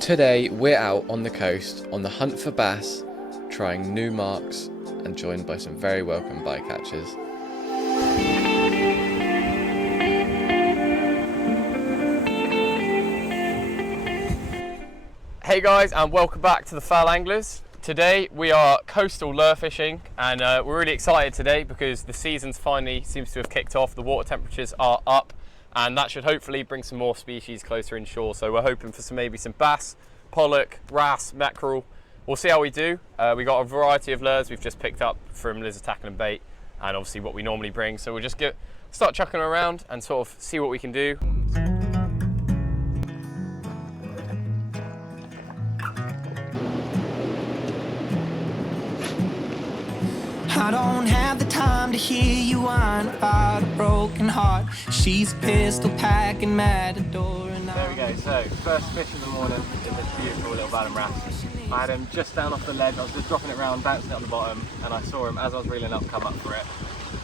Today we're out on the coast on the hunt for bass, trying new marks and joined by some very welcome bycatchers. Hey guys, and welcome back to the Foul Anglers. Today we are coastal lure fishing, and we're really excited today because the season's finally seems to have kicked off. The water temperatures are up, and that should hopefully bring some more species closer inshore. So we're hoping for maybe some bass, pollock, wrasse, mackerel. We'll see how we do. We got a variety of lures we've just picked up from Lizard Tackle and Bait, and obviously what we normally bring. So we'll just start chucking around and sort of see what we can do. I don't have the time to hear you whine about a broken heart. She's pistol packing matador and There we go, so first fish of the morning in this beautiful little Wrasse. I had him just down off the ledge. I was just dropping it around, bouncing it on the bottom, and I saw him as I was reeling up come up for it.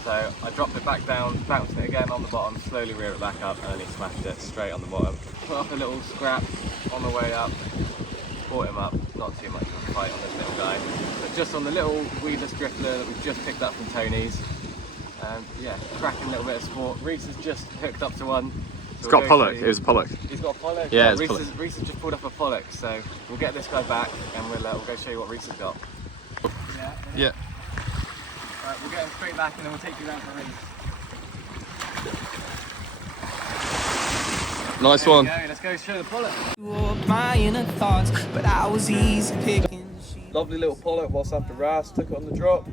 So I dropped it back down, bounced it again on the bottom, slowly reared it back up, and then he smashed it straight on the bottom. Put up a little scrap on the way up, brought him up, not too much of a fight on this little guy. But just on the little weedless drifter that we've just picked up from Tony's. Yeah, cracking little bit of sport. Reese has just hooked up to one. So It's got Pollack, it was Pollack. He's got a Pollack? Yeah, Reese has just pulled up a Pollack, so we'll get this guy back and we'll go show you what Reese has got. Yeah. Right, we'll get him straight back and then we'll take you down for Reese. Nice one. Let's go show the Pollack. warped my inner thoughts, but I was easy picking. Lovely little pollock whilst after Wrasse, took it on the drop.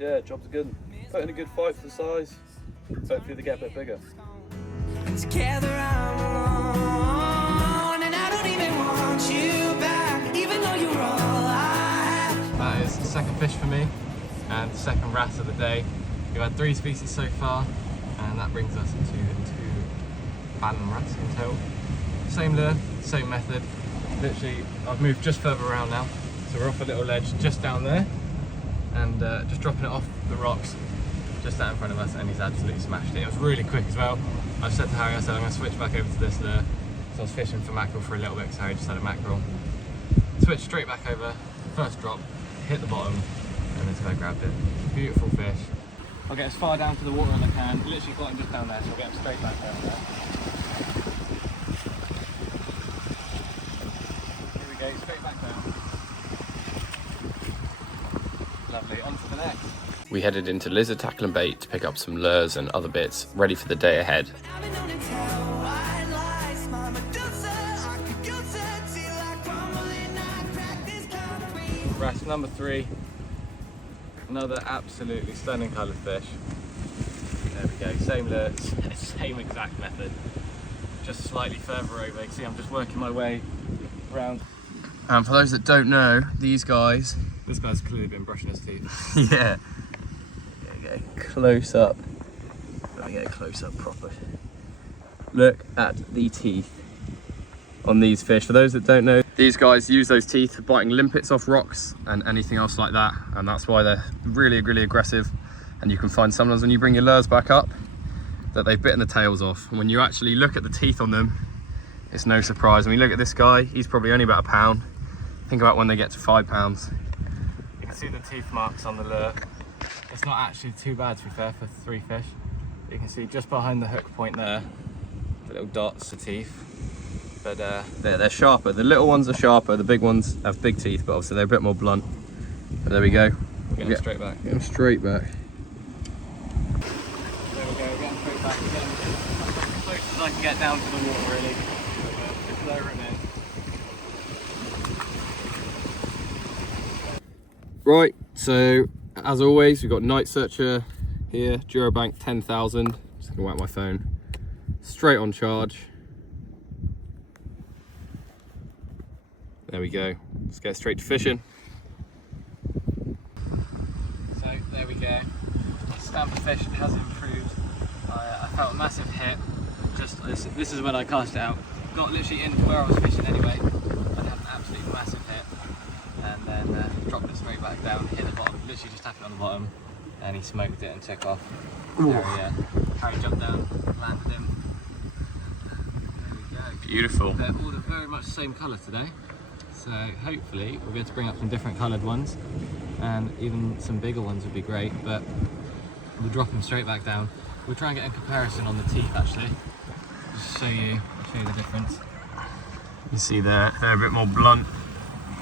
Yeah, job's good. Put in a good fight for the size. Hopefully they get a bit bigger. Together I'm alone, and I don't even want you back, even though you're all I have. That is the second fish for me and the second wrasse of the day. We've had 3 species so far, and that brings us to 2 Fallon wrasse in total. Same lure, same method. Literally, I've moved just further around now. So we're off a little ledge just down there, and just dropping it off the rocks just out in front of us, and he's absolutely smashed it. It was really quick as well. I said to Harry, I said I'm going to switch back over to this lure. So I was fishing for mackerel for a little bit because Harry just had a mackerel. Switched straight back over, first drop, hit the bottom, and this guy grabbed it. Beautiful fish. I'll get as far down to the water as I can. Literally got him just down there, so I'll get him straight back down there. Here we go, straight back down. Lovely, on to the next. We headed into Lizard Tackle and Bait to pick up some lures and other bits ready for the day ahead. I've been known to tell white lies, my Medusa, I could go to till I crumble and I crack this concrete. Wrasse number 3. Another absolutely stunning coloured fish. There we go, same lure, same exact method. Just slightly further over. You can see I'm just working my way around. And for those that don't know, these guys, This guy's clearly been brushing his teeth. yeah. There we go, close up. Let me get a close up proper. Look at the teeth on these fish. For those that don't know, these guys use those teeth for biting limpets off rocks and anything else like that, and that's why they're really, really aggressive. And you can find sometimes when you bring your lures back up that they've bitten the tails off. And when you actually look at the teeth on them, it's no surprise. I mean, look at this guy, he's probably only about a pound. Think about when they get to 5 pounds. You can see the teeth marks on the lure. It's not actually too bad, to be fair, for 3 fish. You can see just behind the hook point there, the little dots of teeth. But They're sharper. The little ones are sharper, the big ones have big teeth, but obviously they're a bit more blunt. But there we go. we'll get them straight back. Get them straight back. There we go, we're getting straight back again. As close as I can get down to the water, really. Just lower it in. Right, so as always, we've got Night Searcher here, Durobank 10,000. Just gonna whack my phone. Straight on charge. There we go. Let's get straight to fishing. So there we go. Stamp of fish has improved. I felt a massive hit. Just this is when I cast it out. Got literally into where I was fishing anyway. I had an absolute massive hit, and then dropped it straight back down, hit the bottom, literally just tapped it on the bottom, and he smoked it and took off. Harry jumped down, landed him. There we go. Beautiful. They're all very much the same colour today. So hopefully we'll be able to bring up some different coloured ones, and even some bigger ones would be great, but we'll drop them straight back down. We'll try and get a comparison on the teeth actually, just show you the difference. You see they're a bit more blunt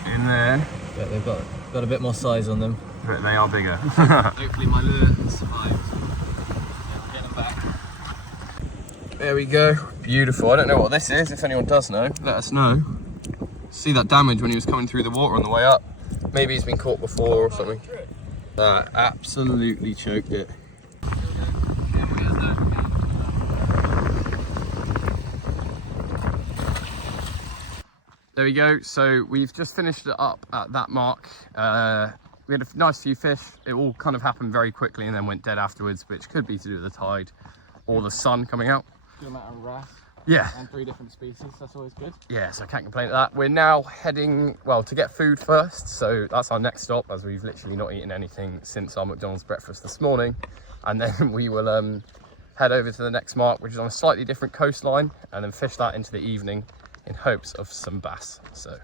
in there. But they've got a bit more size on them. But they are bigger. Hopefully my lure survives. Yeah, I'll get them back. There we go. Beautiful. I don't know what this is. If anyone does know, let us know. See that damage when he was coming through the water on the way up? Maybe he's been caught before or something. That absolutely choked it. There we go. So we've just finished it up at that mark. We had a nice few fish. It all kind of happened very quickly and then went dead afterwards, which could be to do with the tide or the sun coming out. Good amount of wrasse. Yeah. And 3 different species, that's always good. Yeah, so I can't complain at that. We're now heading, well, to get food first. So that's our next stop, as we've literally not eaten anything since our McDonald's breakfast this morning. And then we will head over to the next mark, which is on a slightly different coastline, and then fish that into the evening in hopes of some bass. So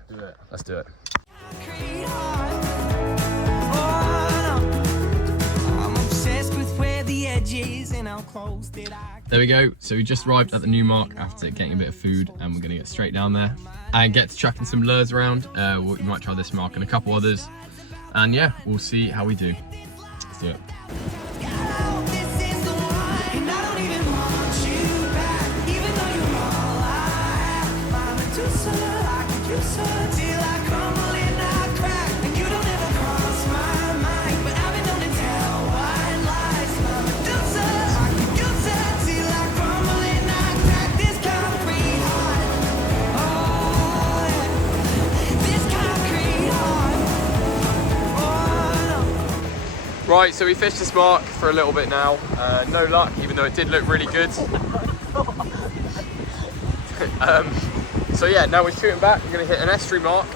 let's do it. There we go. So we just arrived at the new mark after getting a bit of food, and we're going to get straight down there and get to chucking some lures around. We might try this mark and a couple others, and yeah, we'll see how we do. Let's do it. Right, so we fished this mark for a little bit now. No luck, even though it did look really good. So yeah, now we're shooting back. We're going to hit an estuary mark,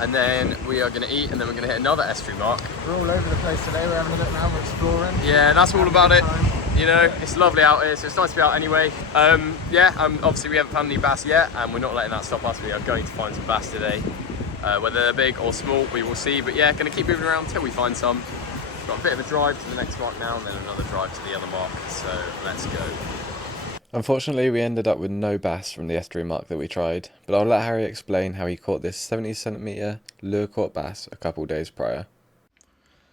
and then we are going to eat, and then we're going to hit another estuary mark. We're all over the place today. We're having a look now. We're exploring. Yeah, and that's all about it. You know, it's lovely out here, so it's nice to be out anyway. Obviously we haven't found any bass yet, and we're not letting that stop us. We are going to find some bass today. Whether they're big or small, we will see. But yeah, going to keep moving around until we find some. We've got a bit of a drive to the next mark now, and then another drive to the other mark. So let's go. Unfortunately, we ended up with no bass from the estuary mark that we tried, but I'll let Harry explain how he caught this 70cm lure caught bass a couple days prior.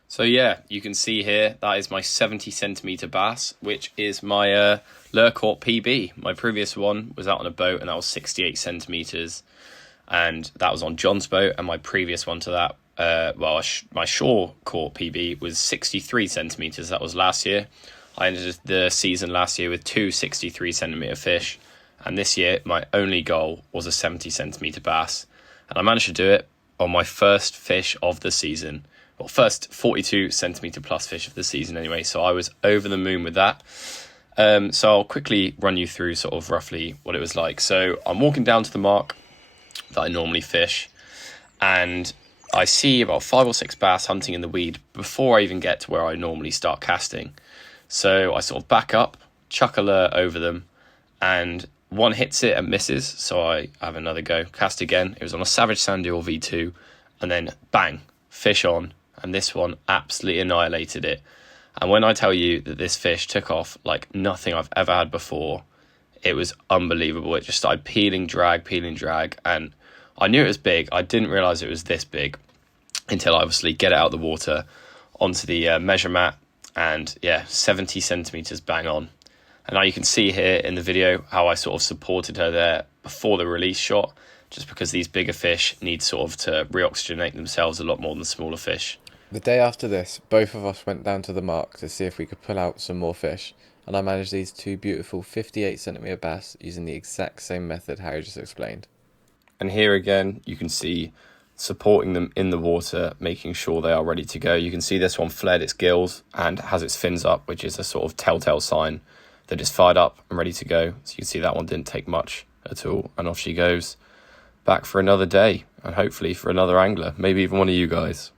So yeah, you can see here, that is my 70cm bass, which is my lure caught PB. My previous one was out on a boat, and that was 68cm, and that was on John's boat, and my previous one to that, my shore caught PB was 63cm. That was last year. I ended the season last year with 2 63cm fish, and this year my only goal was a 70cm bass, and I managed to do it on my first fish of the season. Well, first 42cm plus fish of the season anyway, so I was over the moon with that. So I'll quickly run you through sort of roughly what it was like. So I'm walking down to the mark that I normally fish, and I see about 5 or 6 bass hunting in the weed before I even get to where I normally start casting. So I sort of back up, chuck a lure over them, and one hits it and misses, so I have another go, cast again. It was on a Savage Sandy or V2, and then bang, fish on, and this one absolutely annihilated it. And when I tell you that this fish took off like nothing I've ever had before, it was unbelievable. It just started peeling drag, and I knew it was big. I didn't realise it was this big until I obviously get it out of the water onto the measure mat, and yeah, 70cm bang on. And now you can see here in the video how I sort of supported her there before the release shot, just because these bigger fish need sort of to reoxygenate themselves a lot more than smaller fish. The day after this, both of us went down to the mark to see if we could pull out some more fish, and I managed these 2 beautiful 58cm bass using the exact same method Harry just explained. And here again, you can see supporting them in the water, making sure they are ready to go. You can see this one flared its gills and has its fins up, which is a sort of telltale sign that it's fired up and ready to go. So you can see that one didn't take much at all, and off she goes back for another day, and hopefully for another angler, maybe even one of you guys.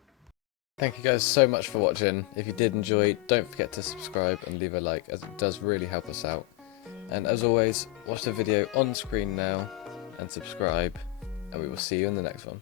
Thank you guys so much for watching. If you did enjoy, don't forget to subscribe and leave a like, as it does really help us out. And as always, watch the video on screen now and subscribe, and we will see you in the next one.